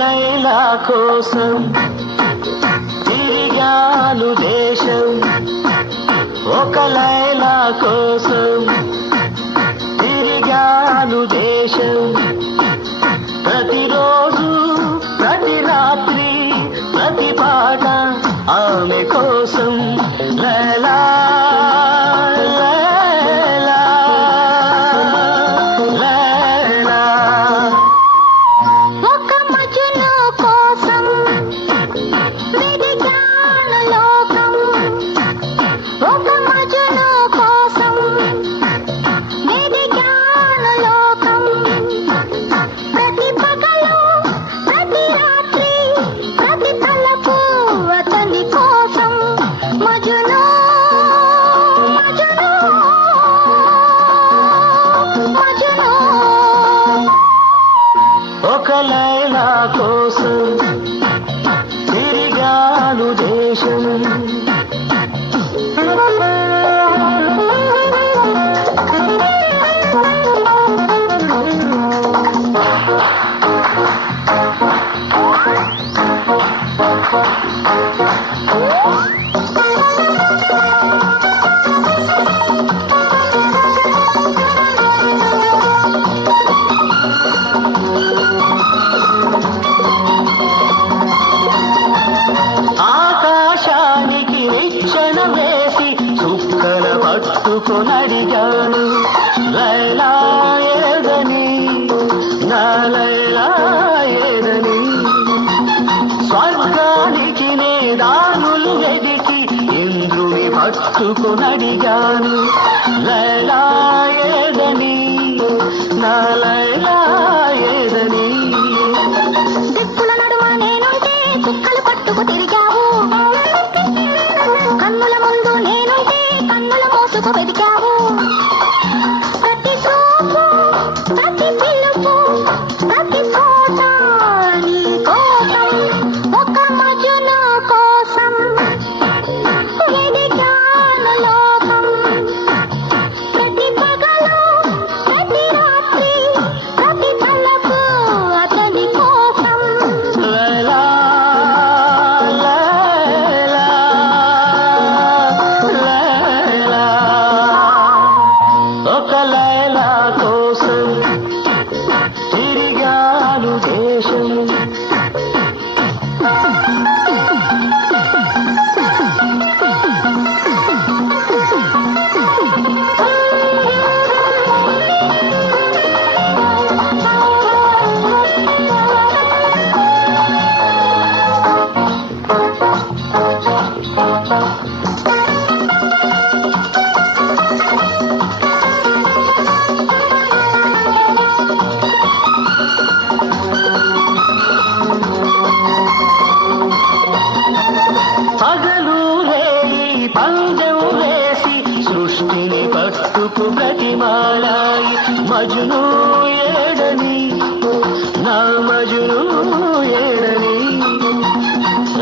లైలా కోసం తిరిగాను దేశం, ఒక లైలా కోసం తిరిగాను దేశం. ప్రతిరోజు ప్రతి రాత్రి ప్రతి పాట ఆమె కోసం. లైలా లైలా కోసం తిరిగాను దేశం. పట్టుకొనడిగాను లైలా ఏదని, నా లైలా ఏదని. స్వర్గానికి నే దారులు వెదికి ఇంద్రుని పట్టుకొనడిగాను లైలా ఏదని, నా లైలా ఏదని. దిక్కుల నడుమ నేనుంటే కుక్కలు పట్టుకు తిరిగావు, కన్నుల ముందు నేనుంటే కన్నుల మోసుకు వెదికావు. ప్రతి చూపు ప్రతి పిలుపు ప్రతి చోట నీ కోసం, ఒక మజును కోసం వెదికాను లోకం. ప్రతి పగలు ప్రతి రాత్రి ప్రతి తలకు అతని కోసం. లైలా ఒక లైలా కోసం తిరిగాను దేశం. పగలు రేయి పందెం వేసి సృష్టిని పట్టుకు ప్రతిమాలాయి. మజును ఏడని, నా మజును ఏడని.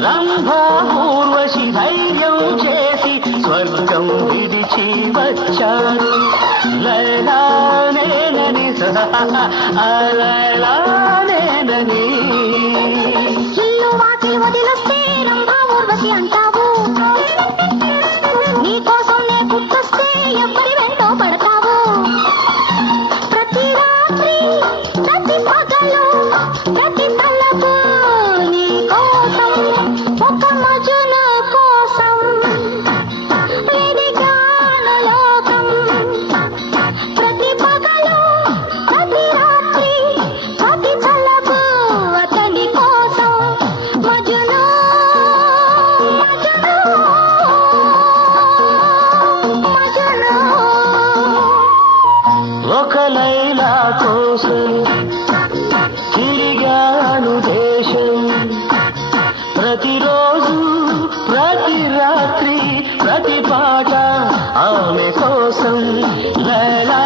రంభా ఊర్వశి ధైర్యం చేసి స్వర్గం విడిచి వచ్చారు. లైలా నేనని, లైలా నేనని. ఇల్లు వాకి వదిలొస్తే రంభా ఊర్వశి అంటావు, నీ కోసం నే పుట్టొస్తే ఎవరి వెంటో పడతావు. ప్రతి రాత్రి ప్రతి పగలు ప్రతి తలకు నీ కోసం, ఒక మజును కోసం వెదికాను లోకం. ప్రతి పగలు ప్రతి రాత్రి ప్రతి తలకు అతని కోసం. మజును తిరిగాను దేశం ప్రతిరోజు ప్రతి రాత్రి ప్రతి పాట ఆమె కోసం లైలా